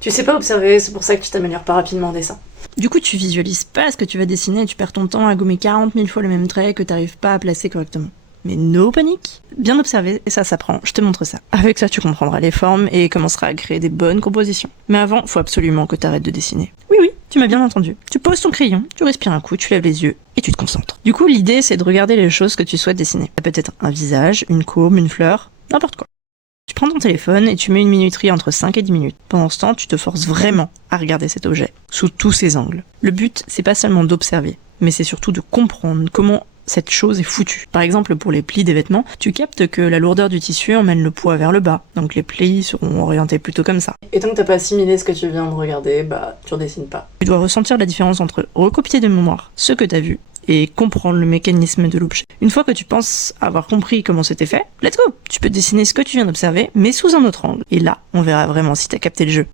Tu sais pas observer, c'est pour ça que tu t'améliores pas rapidement en dessin. Du coup, tu visualises pas ce que tu vas dessiner et tu perds ton temps à gommer 40 000 fois le même trait que t'arrives pas à placer correctement. Mais no panique. Bien observer, et ça s'apprend, je te montre ça. Avec ça, tu comprendras les formes et commenceras à créer des bonnes compositions. Mais avant, faut absolument que t'arrêtes de dessiner. Oui, tu m'as bien entendu. Tu poses ton crayon, tu respires un coup, tu lèves les yeux et tu te concentres. Du coup, l'idée, c'est de regarder les choses que tu souhaites dessiner. Ça peut être un visage, une côme, une fleur, n'importe quoi. Tu prends ton téléphone et tu mets une minuterie entre 5 et 10 minutes. Pendant ce temps, tu te forces vraiment à regarder cet objet, sous tous ses angles. Le but, c'est pas seulement d'observer, mais c'est surtout de comprendre comment cette chose est foutue. Par exemple, pour les plis des vêtements, tu captes que la lourdeur du tissu emmène le poids vers le bas, donc les plis seront orientés plutôt comme ça. Et tant que t'as pas assimilé ce que tu viens de regarder, tu redessines pas. Tu dois ressentir la différence entre recopier de mémoire ce que t'as vu et comprendre le mécanisme de l'objet. Une fois que tu penses avoir compris comment c'était fait, let's go! Tu peux dessiner ce que tu viens d'observer, mais sous un autre angle. Et là, on verra vraiment si t'as capté le jeu.